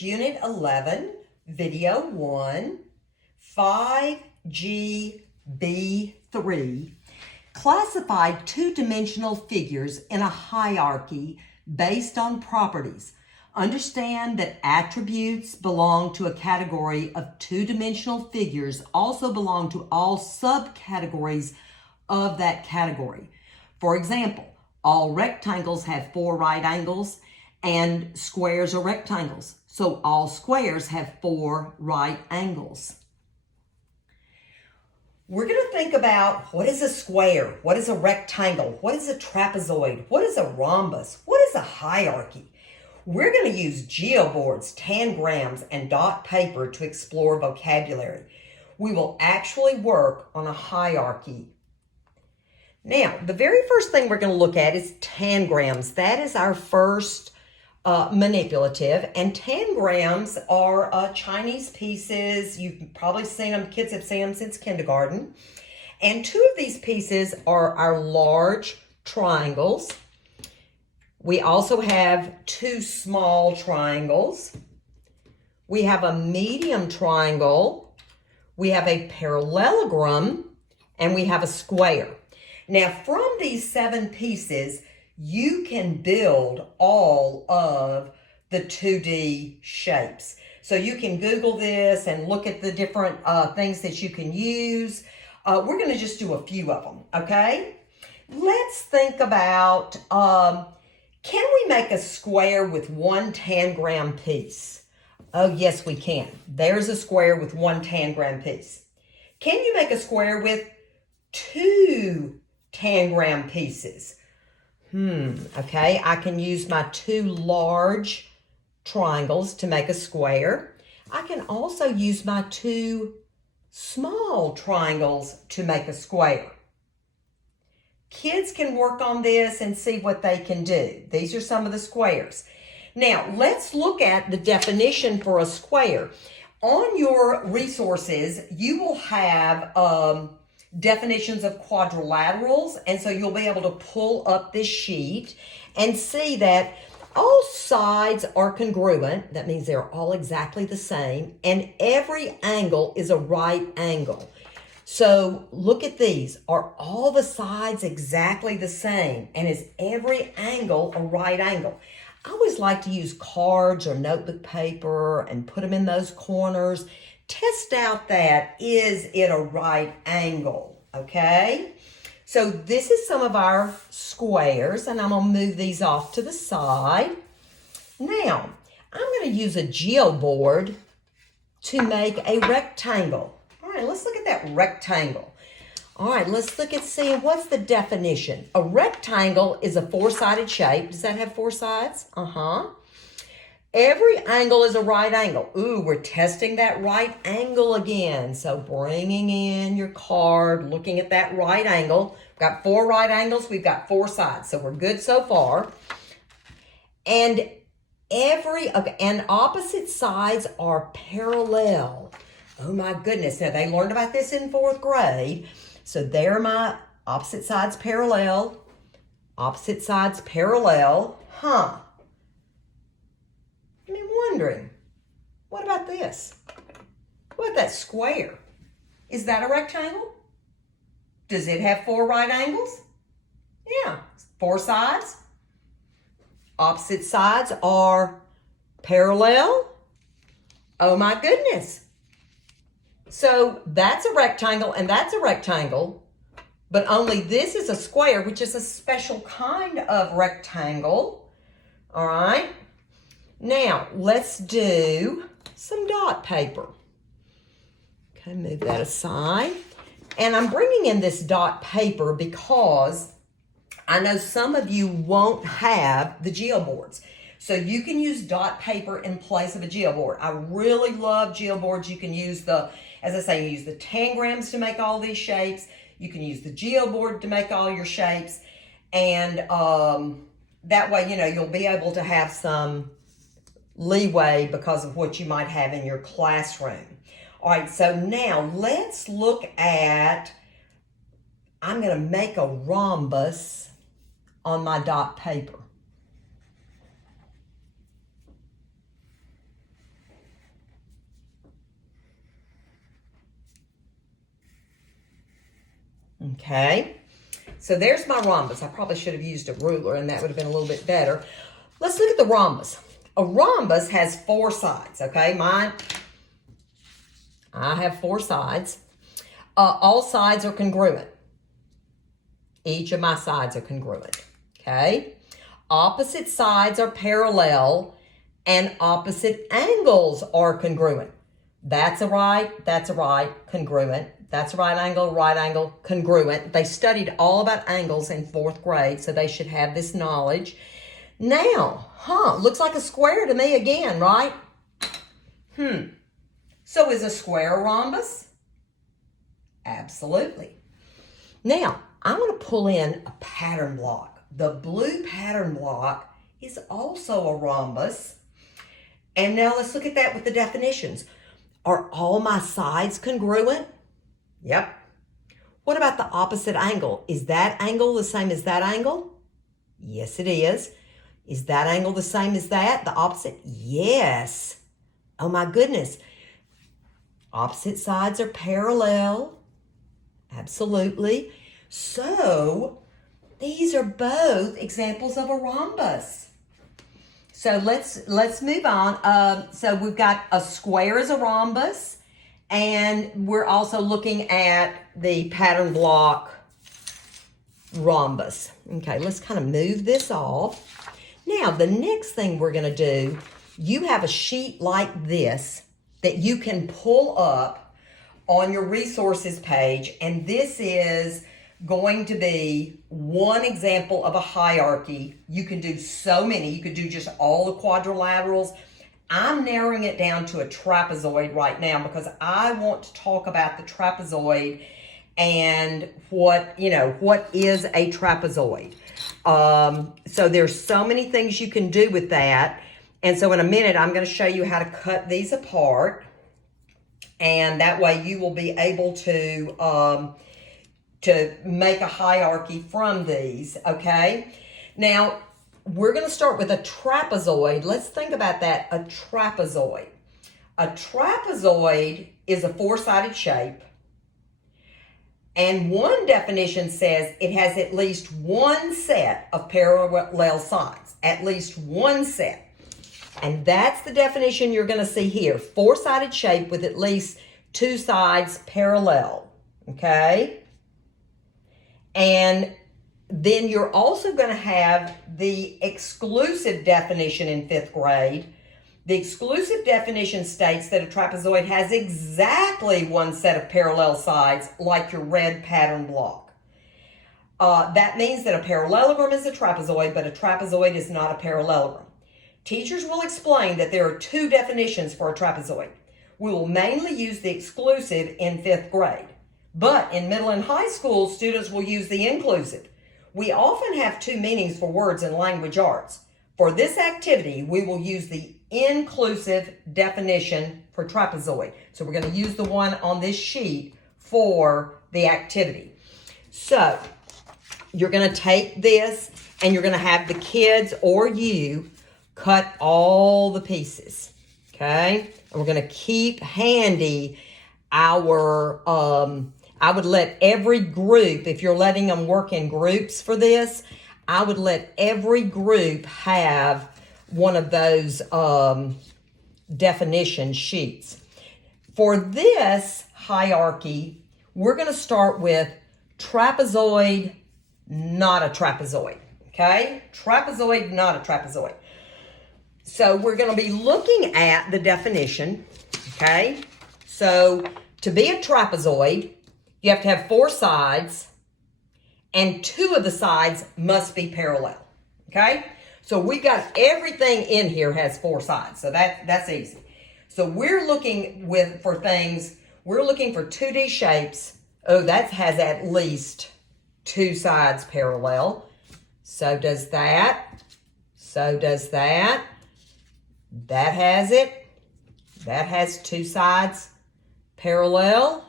is Unit 11, Video 1, 5.G.B.3. Classify two-dimensional figures in a hierarchy based on properties. Understand that attributes belong to a category of two-dimensional figures also belong to all subcategories of that category. For example, all rectangles have 4 right angles and squares are rectangles. So all squares have 4 right angles. We're going to think about what is a square, what is a rectangle, what is a trapezoid, what is a rhombus, what is a hierarchy. We're going to use geoboards, tangrams, and dot paper to explore vocabulary. We will actually work on a hierarchy. Now, the very first thing we're going to look at is tangrams. That is our first manipulative, and tangrams are Chinese pieces. You've probably seen them, kids have seen them since kindergarten. And 2 of these pieces are our large triangles. We also have 2 small triangles. We have a medium triangle. We have a parallelogram, and we have a square. Now, from these 7 pieces, you can build all of the 2D shapes. So you can Google this and look at the different things that you can use. We're going to just do a few of them, okay? Let's think about, can we make a square with 1 tangram piece? Oh, yes, we can. There's a square with 1 tangram piece. Can you make a square with 2 tangram pieces? Okay, I can use my 2 large triangles to make a square. I can also use my 2 small triangles to make a square. Kids can work on this and see what they can do. These are some of the squares. Now, let's look at the definition for a square. On your resources, you will have definitions of quadrilaterals, and so you'll be able to pull up this sheet and see that all sides are congruent. That means they're all exactly the same, and every angle is a right angle. So look at these. Are all the sides exactly the same, and is every angle a right angle? I always like to use cards or notebook paper and put them in those corners. Test out that, is it a right angle, okay? So this is some of our squares, and I'm going to move these off to the side. Now, I'm going to use a geoboard to make a rectangle. All right, let's look at that rectangle. All right, let's look at seeing what's the definition. A rectangle is a 4-sided shape. Does that have 4 sides? Every angle is a right angle. Ooh, we're testing that right angle again. So bringing in your card, looking at that right angle. We've got 4 right angles. We've got 4 sides. So we're good so far. And and opposite sides are parallel. Oh my goodness. Now they learned about this in 4th grade. So there are my opposite sides parallel. Opposite sides parallel. Wondering, what about this? What about that square? Is that a rectangle? Does it have 4 right angles? Yeah, 4 sides. Opposite sides are parallel. Oh my goodness. So that's a rectangle and that's a rectangle, but only this is a square, which is a special kind of rectangle. All right. Now, let's do some dot paper. Okay, move that aside. And I'm bringing in this dot paper because I know some of you won't have the geoboards. So you can use dot paper in place of a geoboard. I really love geoboards. You can use as I say, you use the tangrams to make all these shapes. You can use the geoboard to make all your shapes. And that way, you'll be able to have some leeway because of what you might have in your classroom. All right, so now let's look at, I'm going to make a rhombus on my dot paper. Okay, so there's my rhombus. I probably should have used a ruler and that would have been a little bit better. Let's look at the rhombus. A rhombus has 4 sides, okay? I have 4 sides. All sides are congruent. Each of my sides are congruent, okay? Opposite sides are parallel and opposite angles are congruent. That's a right, congruent. That's a right angle, congruent. They studied all about angles in 4th grade, so they should have this knowledge. Now, looks like a square to me again, right? So is a square a rhombus? Absolutely. Now, I'm going to pull in a pattern block. The blue pattern block is also a rhombus. And now let's look at that with the definitions. Are all my sides congruent? Yep. What about the opposite angle? Is that angle the same as that angle? Yes, it is. Is that angle the same as that? The opposite? Yes. Oh my goodness. Opposite sides are parallel. Absolutely. So these are both examples of a rhombus. So let's move on. So we've got a square as a rhombus, and we're also looking at the pattern block rhombus. Okay, let's kind of move this off. Now, the next thing we're going to do, you have a sheet like this that you can pull up on your resources page, and this is going to be one example of a hierarchy. You can do so many. You could do just all the quadrilaterals. I'm narrowing it down to a trapezoid right now because I want to talk about the trapezoid and what is a trapezoid. So there's so many things you can do with that. And so in a minute, I'm going to show you how to cut these apart. And that way you will be able to make a hierarchy from these, okay? Now, we're going to start with a trapezoid. Let's think about that, a trapezoid. A trapezoid is a 4-sided shape. And one definition says it has at least one set of parallel sides, at least one set. And that's the definition you're going to see here. 4-sided shape with at least 2 sides parallel, okay? And then you're also going to have the exclusive definition in 5th grade. The exclusive definition states that a trapezoid has exactly one set of parallel sides, like your red pattern block. That means that a parallelogram is a trapezoid, but a trapezoid is not a parallelogram. Teachers will explain that there are 2 definitions for a trapezoid. We will mainly use the exclusive in 5th grade. But in middle and high school, students will use the inclusive. We often have 2 meanings for words in language arts. For this activity, we will use the inclusive definition for trapezoid. So we're going to use the one on this sheet for the activity. So you're going to take this and you're going to have the kids or you cut all the pieces, okay? And we're going to keep handy our, I would let every group, if you're letting them work in groups for this, I would let every group have one of those definition sheets. For this hierarchy, we're going to start with trapezoid, not a trapezoid, okay? Trapezoid, not a trapezoid. So we're going to be looking at the definition, okay? So to be a trapezoid, you have to have 4 sides, and 2 of the sides must be parallel, okay? So we got everything in here has 4 sides, so that's easy. So we're looking for 2D shapes. Oh, that has at least 2 sides parallel. So does that. So does that. That has it. That has 2 sides parallel.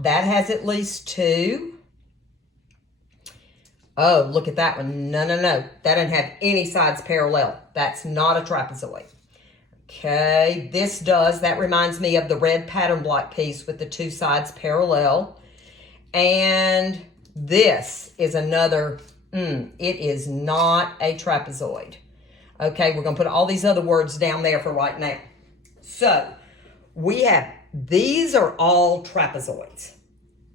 That has at least 2. Oh, look at that one. No. That doesn't have any sides parallel. That's not a trapezoid. Okay, this does. That reminds me of the red pattern block piece with the 2 sides parallel. And this is another, it is not a trapezoid. Okay, we're going to put all these other words down there for right now. So, we have, these are all trapezoids.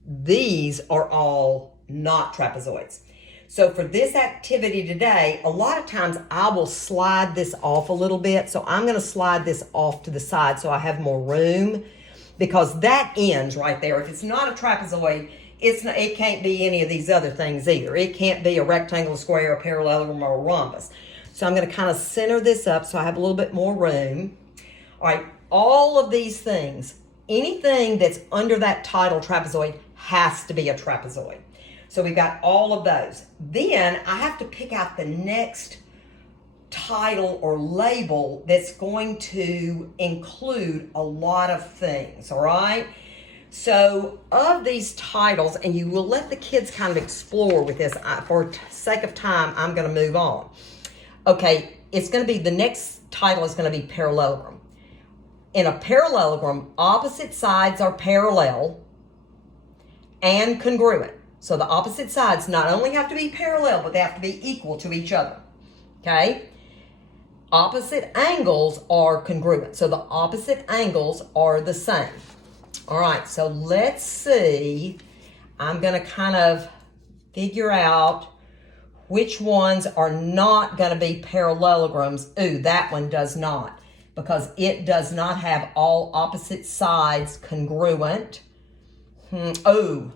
These are all not trapezoids. So for this activity today, a lot of times I will slide this off a little bit. So I'm going to slide this off to the side so I have more room, because that ends right there. If it's not a trapezoid, it can't be any of these other things either. It can't be a rectangle, a square, a parallelogram, or a rhombus. So I'm going to kind of center this up so I have a little bit more room. All right, all of these things, anything that's under that title trapezoid has to be a trapezoid. So we've got all of those. Then I have to pick out the next title or label that's going to include a lot of things, all right? So of these titles, and you will let the kids kind of explore with this, for sake of time, I'm going to move on. Okay, it's going to be, the next title is going to be parallelogram. In a parallelogram, opposite sides are parallel and congruent. So the opposite sides not only have to be parallel, but they have to be equal to each other, okay? Opposite angles are congruent. So the opposite angles are the same. All right, so let's see. I'm going to kind of figure out which ones are not going to be parallelograms. Ooh, that one does not, because it does not have all opposite sides congruent. Oh,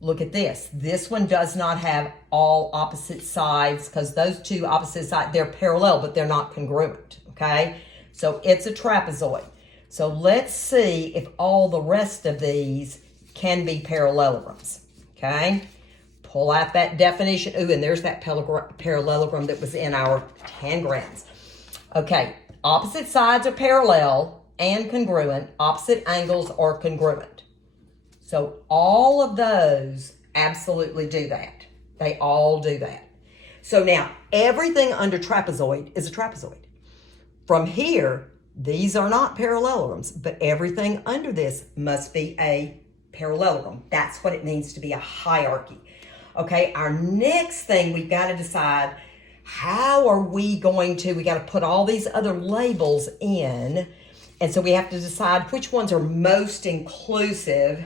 look at this. This one does not have all opposite sides, because those two opposite sides, they're parallel, but they're not congruent, okay? So it's a trapezoid. So let's see if all the rest of these can be parallelograms, okay? Pull out that definition. Ooh, and there's that parallelogram that was in our tangrams. Okay, opposite sides are parallel and congruent. Opposite angles are congruent. So all of those absolutely do that. They all do that. So now, everything under trapezoid is a trapezoid. From here, these are not parallelograms, but everything under this must be a parallelogram. That's what it means to be a hierarchy. Okay, our next thing we've got to decide, how are we going to, we got to put all these other labels in, and so we have to decide which ones are most inclusive.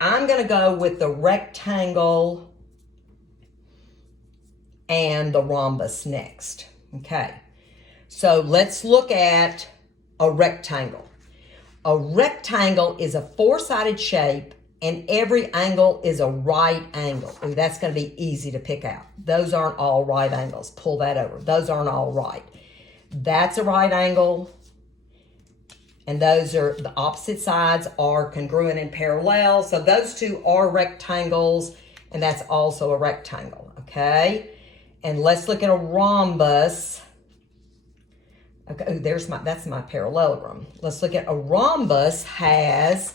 I'm going to go with the rectangle and the rhombus next. Okay, so let's look at a rectangle. A rectangle is a four-sided shape, and every angle is a right angle. Ooh, that's going to be easy to pick out. Those aren't all right angles. Pull that over. Those aren't all right. That's a right angle. And those are, the opposite sides are congruent and parallel. So those two are rectangles, and that's also a rectangle, okay? And let's look at a rhombus. Okay, ooh, that's my parallelogram. Let's look at a rhombus has,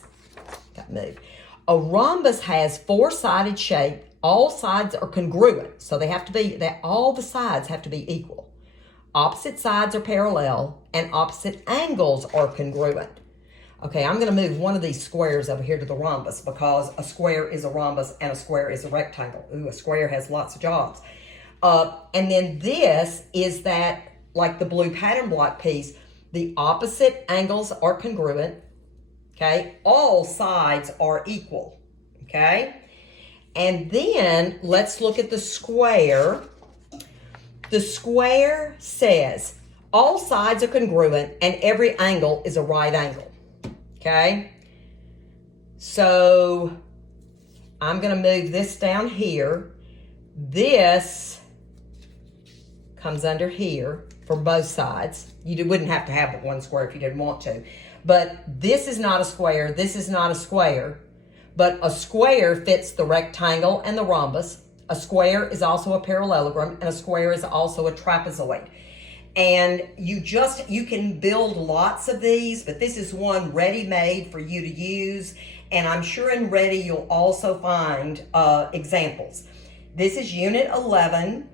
got moved. A rhombus has four-sided shape. All sides are congruent. So they have to be, all the sides have to be equal. Opposite sides are parallel, and opposite angles are congruent. Okay, I'm going to move one of these squares over here to the rhombus, because a square is a rhombus and a square is a rectangle. Ooh, a square has lots of jobs. And then this is that, like the blue pattern block piece, the opposite angles are congruent. Okay, all sides are equal. Okay, and then let's look at the square. The square says all sides are congruent and every angle is a right angle. Okay, so I'm going to move this down here. This comes under here for both sides. You wouldn't have to have one square if you didn't want to. But this is not a square. This is not a square. But a square fits the rectangle and the rhombus. A square is also a parallelogram, and a square is also a trapezoid. And you can build lots of these, but this is one ready-made for you to use. And I'm sure in Ready you'll also find examples. This is Unit 11.